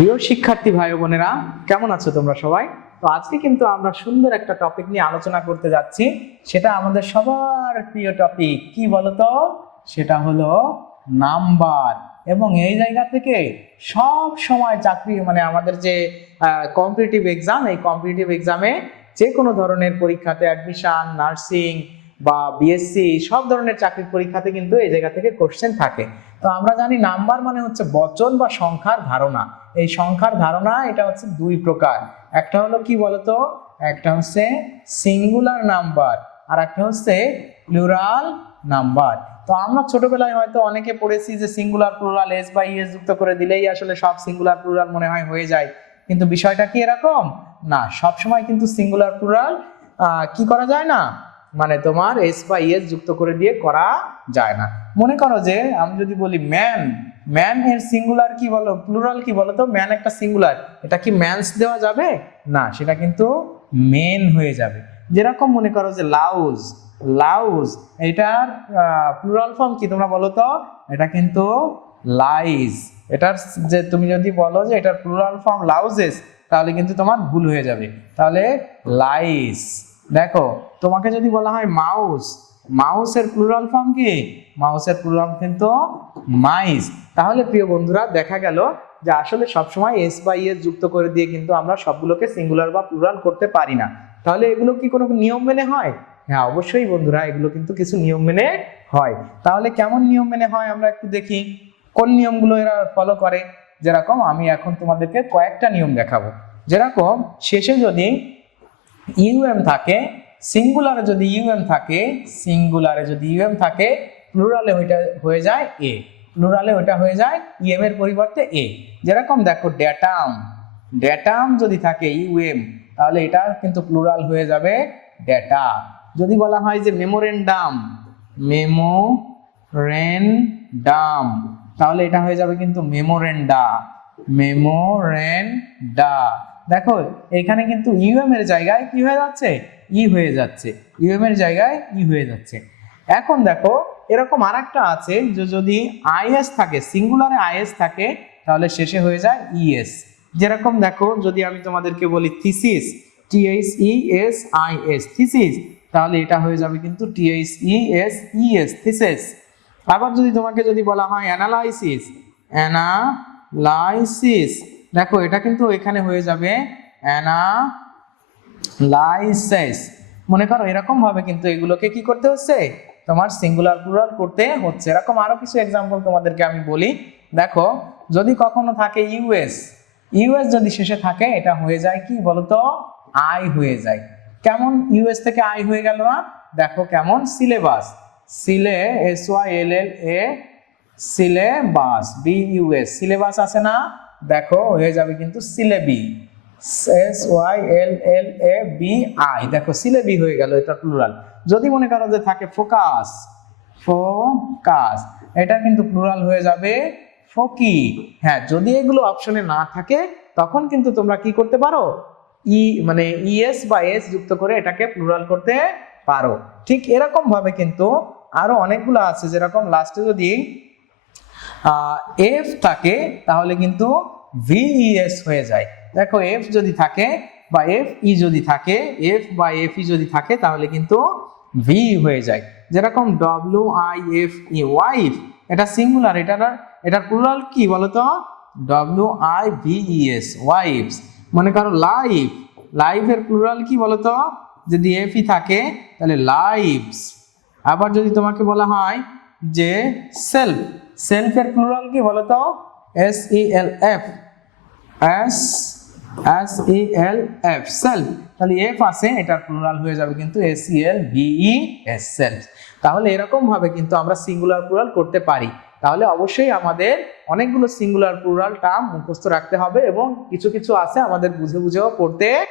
প্রিয় শিক্ষার্থী ভাই বোনেরা, কেমন আছো তোমরা সবাই? তো আজকে কিন্তু আমরা সুন্দর একটা টপিক নিয়ে আলোচনা করতে যাচ্ছি। সেটা আমাদের সবার প্রিয় টপিক, কি বলতো? সেটা হলো নাম্বার। এবং এই জায়গা থেকে সব সময় চাকরি আমাদের যে কম্পিটিটিভ এক্সাম, এই কম্পিটিটিভ এক্সামে যে কোনো ধরনের পরীক্ষাতে অ্যাডমিশন, নার্সিং বা বিএসসি সব ধরনের চাকরির পরীক্ষাতে কিন্তু এই জায়গা থেকে কোশ্চেন থাকে। তো আমরা জানি নাম্বার মানে হচ্ছে বচন বা সংখ্যার ধারণা। এই সংখ্যার ধারণা এটা হচ্ছে দুই প্রকার। একটা হলো কি বলতো? একটা হচ্ছে সিঙ্গুলার নাম্বার আর একটা হচ্ছে প্লুরাল নাম্বার। তো আমরা ছোটবেলায় হয়তো অনেকে পড়েছি যে সিঙ্গুলার প্লুরাল এস বা ইএস যুক্ত করে দিলেই আসলে সব সিঙ্গুলার প্লুরাল মনে হয় হয়ে যায়। কিন্তু বিষয়টা কি এরকম না, সব সময় কিন্তু সিঙ্গুলার প্লুরাল কি করা যায় না, মানে তোমার এস বা ইএস যুক্ত করে দিয়ে করা যায় না। মনে করো যে আমি যদি বলি ম্যান, ম্যান এর সিঙ্গুলার কি বলো, প্লুরাল কি বলো তো? ম্যান একটা সিঙ্গুলার, এটা কি ম্যানস দেওয়া যাবে না, সেটা কিন্তু মেন হয়ে যাবে। যেরকম মনে করো যে লাউজ, লাউজ এটার প্লুরাল ফর্ম কি তোমরা বলো তো? এটা কিন্তু লাইজ। এটার যে তুমি যদি বলো যে এটার প্লুরাল ফর্ম লাউজেস, তাহলে কিন্তু তোমার ভুল হয়ে যাবে। তাহলে লাইস। দেখো তোমাকে যদি বলা হয় মাউস, মাউসের প্লুরাল ফর্ম কি? মাউসের প্লুরাল কিন্তু মাইস। তাহলে প্রিয় বন্ধুরা, দেখা গেল যে আসলে সবসময় এস বা ইএস যুক্ত করে দিয়ে কিন্তু আমরা সবগুলোকে সিঙ্গুলার বা প্লুরাল করতে পারি না। তাহলে এগুলো কি কোনো নিয়ম মেনে হয়? হ্যাঁ, অবশ্যই বন্ধুরা, এগুলো কিন্তু কিছু নিয়ম মেনে হয়। তাহলে কেমন নিয়ম মেনে হয় আমরা একটু দেখি, কোন নিয়মগুলো এরা ফলো করে। যেরকম আমি এখন তোমাদেরকে কয়েকটা নিয়ম দেখাবো। যেরকম শেষে যদি ইউএম থাকে, সিঙ্গুলারে যদি ইউএম থাকে, সিঙ্গুলারে যদি ইউএম থাকে, প্লুরালে ওইটা হয়ে যায় এ, প্লুরালে ওইটা হয়ে যায় ইএম এর পরিবর্তে এ। যেরকম দেখো ডেটাম, ডেটাম যদি থাকে ইউএম, তাহলে এটা কিন্তু প্লুরাল হয়ে যাবে ডেটা। যদি বলা হয় যে মেমোরেন্ডাম, মেমোরেন্ডাম, তাহলে এটা হয়ে যাবে কিন্তু মেমোরেন্ডা, মেমোরেন্ডা। দেখো এখানে কিন্তু ইউএম এর জায়গায় কি হয়ে যাচ্ছে? ই হয়ে যাচ্ছে, ইউএম এর জায়গায় ই হয়ে যাচ্ছে। এখন দেখো এরকম আরেকটা আছে যে যদি আইএস থাকে, সিঙ্গুলারে আইএস থাকে, তাহলে শেষে হয়ে যায় ইএস। যেরকম দেখো যদি আমি তোমাদেরকে বলি থিসিস, THESIS, থিসিস, তাহলে এটা হয়ে যাবে কিন্তু THESES, থিসিস। আবার যদি তোমাকে যদি বলা হয় অ্যানালাইসিস, অ্যানালাইসিস, দেখো এটা কিন্তু এখানে হয়ে যাবে অ্যানালাইসিস। মনে করো এরকম ভাবে কিন্তু এগুলোকে কি করতে হচ্ছে, তোমার সিঙ্গুলার প্লুরাল করতে হচ্ছে। এরকম আরো কিছু এক্সাম্পল তোমাদেরকে আমি বলি। দেখো যদি কখনো থাকে ইউএস, ইউএস যদি শেষে থাকে, এটা হয়ে যায় কি বলতো? আই হয়ে যায়। কেমন ইউএস থেকে আই হয়ে গেল না? দেখো কেমন, সিলেবাস, সিলে SYLLA, সিলেবাস, BUS, সিলেবাস আছে না? দেখো হয়ে যাবে কিন্তু সিলেবি, SYLLABI, দেখো সিলেবি হয়ে গেল, এটা প্লুরাল। যদি মনে করো যে থাকে ফোকাস, ফোকাস, এটা কিন্তু প্লুরাল হয়ে যাবে ফোকি। হ্যাঁ, যদি এগুলো অপশনে না থাকে, তখন কিন্তু তোমরা কি করতে পারো, ইএস বা এস যুক্ত করে এটাকে প্লুরাল করতে পারো। ঠিক এরকম ভাবে কিন্তু আরো অনেকগুলো আছে। যেরকম লাস্টে যদি এফ থাকে, তাহলে কিন্তু VES হয়ে যায়। দেখো এফ যদি থাকে বা FE যদি থাকে, এফ বা FE যদি থাকে, তাহলে কিন্তু ভি হয়ে যায়। যেরকম WIFE, ওয়াইফ, এটা সিঙ্গুলার, এটার প্লুরাল কি বলতো? WIVES, wife's. মনে করো লাইফ, লাইফের প্লুরাল কি বলতো? যদি FE থাকে তাহলে লাইভস। আবার যদি তোমাকে বলা হয় যে সেলফ, সেলফের প্লুরাল কি বলতো? SELF, SELF, self. তাহলে এফ আছে, এটার প্লুরাল হয়ে যাবে কিন্তু SELVES, সেলফ। তাহলে এরকম ভাবে কিন্তু আমরা সিঙ্গুলার প্লুরাল করতে পারি। তাহলে অবশ্যই আমাদের অনেকগুলো সিঙ্গুলার প্লুরাল টার্ম মুখস্থ রাখতে হবে এবং কিছু কিছু আছে আমাদের বুঝে বুঝেও পড়তে